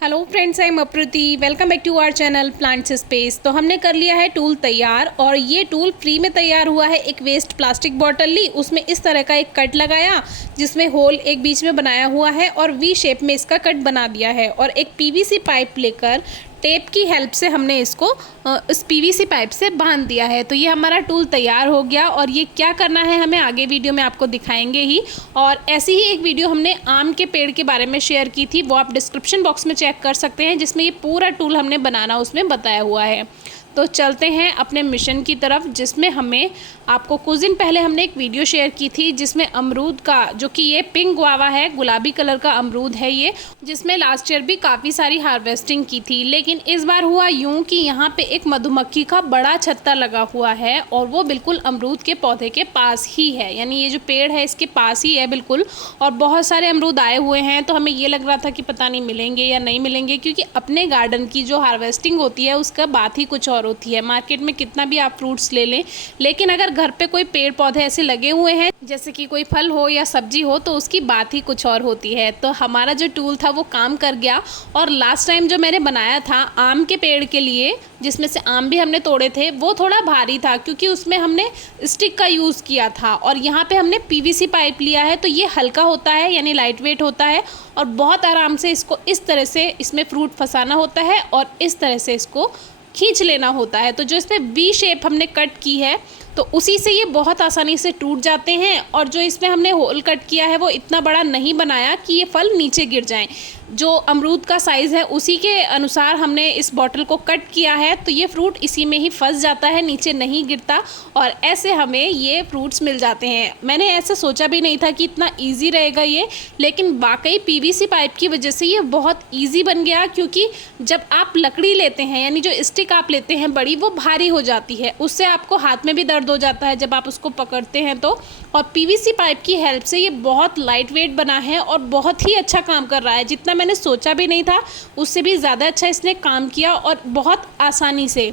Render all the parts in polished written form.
Hello friends, I am Aprati. Welcome back to our channel plants space. तो हमने कर लिया है टूल तैयार और ये टूल फ्री में तैयार हुआ है। एक वेस्ट प्लास्टिक बॉटल ली, उसमें इस तरह का एक कट लगाया जिसमें होल एक बीच में बनाया हुआ है और वी शेप में इसका कट बना दिया है। और एक पीवीसी पाइप लेकर टेप की हेल्प से हमने इसको इस पीवीसी पाइप से बांध दिया है। तो ये हमारा टूल तैयार हो गया और ये क्या करना है हमें आगे वीडियो में आपको दिखाएंगे ही। और ऐसी ही एक वीडियो हमने आम के पेड़ के बारे में शेयर की थी, वो आप डिस्क्रिप्शन बॉक्स में चेक कर सकते हैं, जिसमें ये पूरा टूल हमने बनाना उसमें बताया हुआ है। तो चलते हैं अपने मिशन की तरफ, जिसमें हमें आपको कुछ दिन पहले हमने एक वीडियो शेयर की थी जिसमें अमरूद का, जो कि ये पिंक गुआवा है, गुलाबी कलर का अमरूद है ये, जिसमें लास्ट ईयर भी काफ़ी सारी हार्वेस्टिंग की थी। लेकिन इस बार हुआ यूं कि यहाँ पे एक मधुमक्खी का बड़ा छत्ता लगा हुआ है और वो बिल्कुल अमरूद के पौधे के पास ही है, यानी ये जो पेड़ है इसके पास ही है बिल्कुल। और बहुत सारे अमरूद आए हुए हैं, तो हमें ये लग रहा था कि पता नहीं मिलेंगे या नहीं मिलेंगे, क्योंकि अपने गार्डन की जो हार्वेस्टिंग होती है उसका बात ही कुछ और होती है। मार्केट में कितना भी आप फ्रूट्स ले लें, लेकिन अगर घर पे कोई पेड़ पौधे ऐसे लगे हुए हैं जैसे कि कोई फल हो या सब्जी हो, तो उसकी बात ही कुछ और होती है। तो हमारा जो टूल था वो काम कर गया। और लास्ट टाइम जो मैंने बनाया था आम के पेड़ के लिए, जिसमें से आम भी हमने तोड़े थे, वो थोड़ा भारी था क्योंकि उसमें हमने स्टिक का यूज़ किया था। और यहाँ पे हमने पीवीसी पाइप लिया है, तो ये हल्का होता है, यानी लाइट वेट होता है और बहुत आराम से इसको इस तरह से इसमें फ्रूट फंसाना होता है और इस तरह से इसको खींच लेना होता है। तो जो इसमें वी शेप हमने कट की है, तो उसी से ये बहुत आसानी से टूट जाते हैं। और जो इसमें हमने होल कट किया है वो इतना बड़ा नहीं बनाया कि ये फल नीचे गिर जाएं। जो अमरूद का साइज़ है उसी के अनुसार हमने इस बॉटल को कट किया है, तो ये फ्रूट इसी में ही फंस जाता है, नीचे नहीं गिरता और ऐसे हमें ये फ्रूट्स मिल जाते हैं। मैंने ऐसा सोचा भी नहीं था कि इतना ईजी रहेगा ये, लेकिन वाकई पीवीसी पाइप की वजह से ये बहुत ईजी बन गया। क्योंकि जब आप लकड़ी लेते हैं, यानी जो स्टिक आप लेते हैं बड़ी, वो भारी हो जाती है, उससे आपको हाथ में भी दर्द हो जाता है जब आप उसको पकड़ते हैं तो। और पीवीसी पाइप की हेल्प से ये बहुत लाइट वेट बना है और बहुत ही अच्छा काम कर रहा है। जितना मैंने सोचा भी नहीं था उससे भी ज़्यादा अच्छा इसने काम किया और बहुत आसानी से।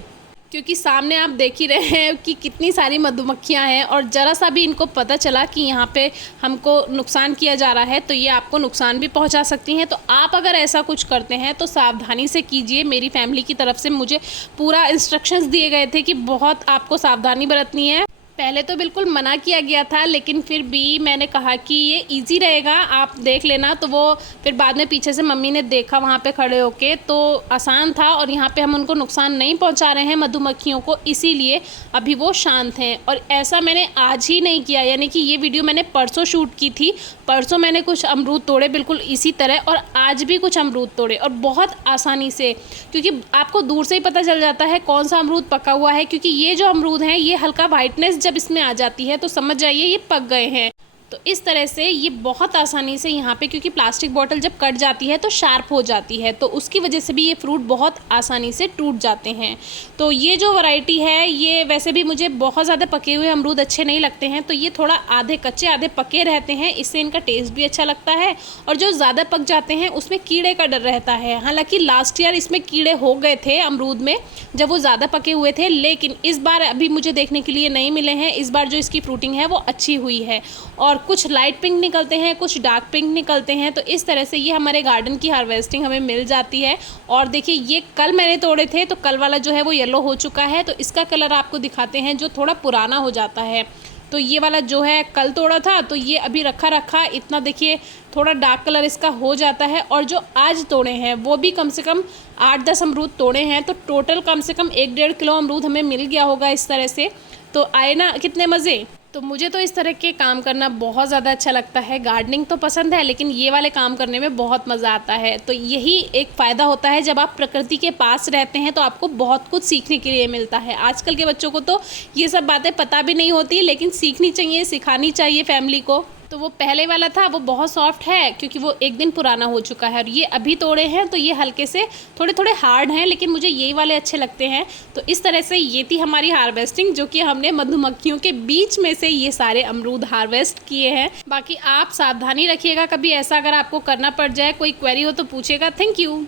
क्योंकि सामने आप देख ही रहे हैं कि कितनी सारी मधुमक्खियां हैं और ज़रा सा भी इनको पता चला कि यहाँ पे हमको नुकसान किया जा रहा है तो ये आपको नुकसान भी पहुँचा सकती हैं। तो आप अगर ऐसा कुछ करते हैं तो सावधानी से कीजिए। मेरी फैमिली की तरफ से मुझे पूरा इंस्ट्रक्शंस दिए गए थे कि बहुत आपको सावधानी बरतनी है। पहले तो बिल्कुल मना किया गया था, लेकिन फिर भी मैंने कहा कि ये इजी रहेगा, आप देख लेना। तो वो फिर बाद में पीछे से मम्मी ने देखा वहाँ पे खड़े होके, तो आसान था और यहाँ पे हम उनको नुकसान नहीं पहुँचा रहे हैं मधुमक्खियों को, इसीलिए अभी वो शांत हैं। और ऐसा मैंने आज ही नहीं किया, यानी कि ये वीडियो मैंने परसों शूट की थी। परसों मैंने कुछ अमरूद तोड़े बिल्कुल इसी तरह, और आज भी कुछ अमरूद तोड़े और बहुत आसानी से, क्योंकि आपको दूर से ही पता चल जाता है कौन सा अमरूद पका हुआ है। क्योंकि ये जो अमरूद हैं ये हल्का वाइटनेस जब इसमें आ जाती है तो समझ जाइए ये पक गए हैं। तो इस तरह से ये बहुत आसानी से यहाँ पे, क्योंकि प्लास्टिक बॉटल जब कट जाती है तो शार्प हो जाती है, तो उसकी वजह से भी ये फ्रूट बहुत आसानी से टूट जाते हैं। तो ये जो वैरायटी है, ये वैसे भी मुझे बहुत ज़्यादा पके हुए अमरूद अच्छे नहीं लगते हैं, तो ये थोड़ा आधे कच्चे आधे पके रहते हैं, इससे इनका टेस्ट भी अच्छा लगता है। और जो ज़्यादा पक जाते हैं उसमें कीड़े का डर रहता है। हालाँकि लास्ट ईयर इसमें कीड़े हो गए थे अमरूद में जब वो ज़्यादा पके हुए थे, लेकिन इस बार अभी मुझे देखने के लिए नहीं मिले हैं। इस बार जो इसकी फ्रूटिंग है वो अच्छी हुई है और कुछ लाइट पिंक निकलते हैं, कुछ डार्क पिंक निकलते हैं। तो इस तरह से ये हमारे गार्डन की हार्वेस्टिंग हमें मिल जाती है। और देखिए ये कल मैंने तोड़े थे, तो कल वाला जो है वो येलो हो चुका है, तो इसका कलर आपको दिखाते हैं जो थोड़ा पुराना हो जाता है। तो ये वाला जो है कल तोड़ा था, तो ये अभी रखा रखा इतना देखिए थोड़ा डार्क कलर इसका हो जाता है। और जो आज तोड़े हैं वो भी कम से कम 8-10 अमरूद तोड़े हैं, तो टोटल कम से कम 1-1.5 किलो अमरूद हमें मिल गया होगा इस तरह से। तो आए ना कितने मज़े। तो मुझे तो इस तरह के काम करना बहुत ज़्यादा अच्छा लगता है। गार्डनिंग तो पसंद है, लेकिन ये वाले काम करने में बहुत मज़ा आता है। तो यही एक फ़ायदा होता है जब आप प्रकृति के पास रहते हैं, तो आपको बहुत कुछ सीखने के लिए मिलता है। आजकल के बच्चों को तो ये सब बातें पता भी नहीं होती, लेकिन सीखनी चाहिए, सिखानी चाहिए फैमिली को। तो वो पहले वाला था वो बहुत सॉफ्ट है क्योंकि वो एक दिन पुराना हो चुका है, और ये अभी तोड़े हैं तो ये हल्के से थोड़े थोड़े हार्ड हैं, लेकिन मुझे यही वाले अच्छे लगते हैं। तो इस तरह से ये थी हमारी हार्वेस्टिंग, जो कि हमने मधुमक्खियों के बीच में से ये सारे अमरूद हार्वेस्ट किए हैं। बाकी आप सावधानी रखिएगा, कभी ऐसा अगर आपको करना पड़ जाए, कोई क्वेरी हो तो पूछेगा। Thank you.